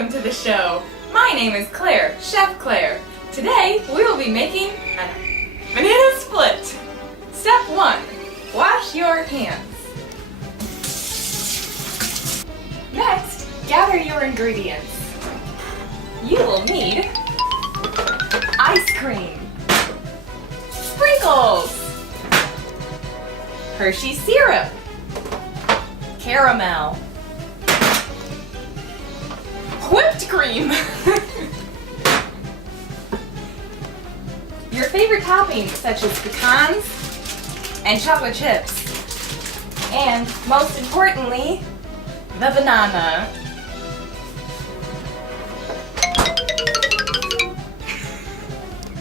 welcome to the show. My name is Claire, Chef Claire. Today we will be making a banana split. Step 1. Wash your hands. Next, gather your ingredients. You will need ice cream, sprinkles, Hershey syrup, caramel, whipped cream, your favorite toppings such as pecans and chocolate chips, and most importantly, the banana.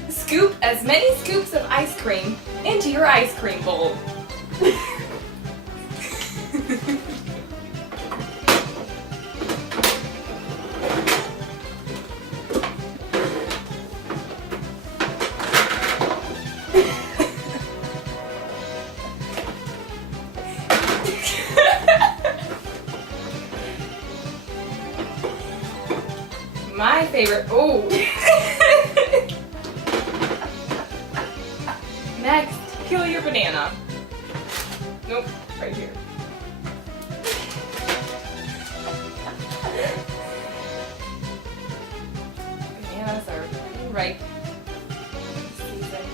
Scoop as many scoops of ice cream into your ice cream bowl. My favorite. Oh. Next, peel your banana. Nope, right here. Bananas are ripe. Seasoned.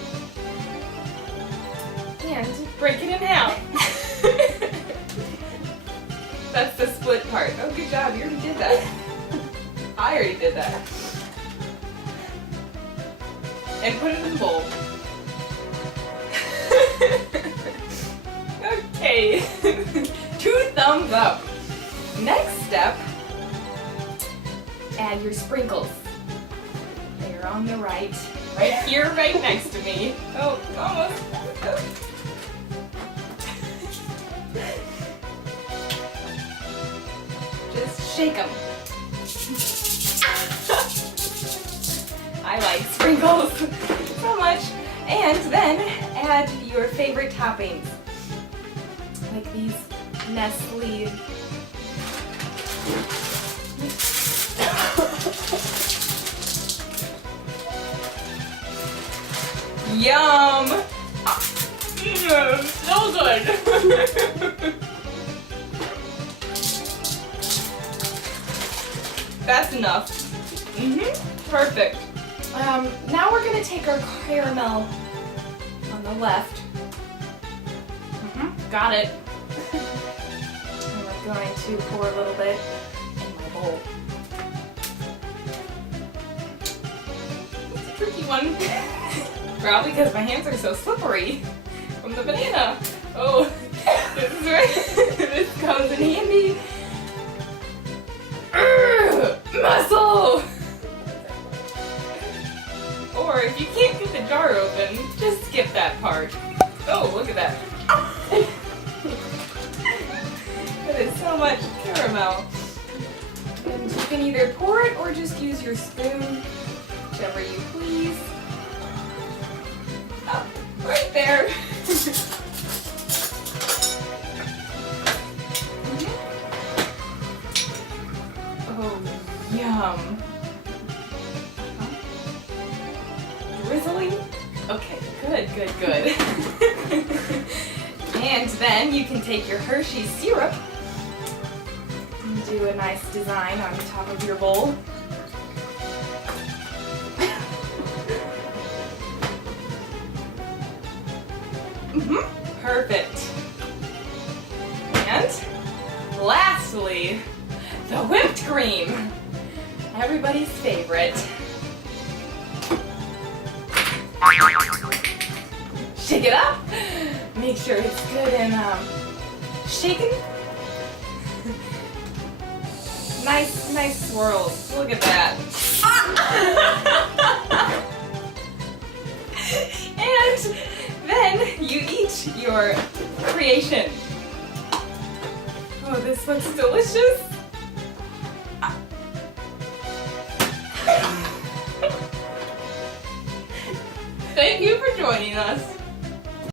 And break it in half. That's the split part. Oh, good job. You already did that. I already did that. And put it in the bowl. Okay. 2 thumbs up. Next step, add your sprinkles. They're on the right here, right next to me. Oh, almost. Just shake them. I like sprinkles so much. And then add your favorite toppings, like these Nestle. Yum! So good! That's enough. Perfect. Now we're going to take our caramel on the left. Got it. And we're going to pour a little bit in my bowl. It's a tricky one. Probably because my hands are so slippery from the banana. Oh, this is right. This comes in handy. Muscle! Or if you can't get the jar open, just skip that part. Oh, look at that. That is so much caramel. And you can either pour it or just use your spoon, whichever you please. Oh, right there. Oh, yum. Drizzling? Okay, good. And then you can take your Hershey syrup and do a nice design on top of your bowl. Perfect. And lastly, the whipped cream. Everybody's favorite. Shake it up. Make sure it's good and shaken. Nice swirls. Look at that. And then you eat your creation. Oh, this looks delicious. Thank you for joining us.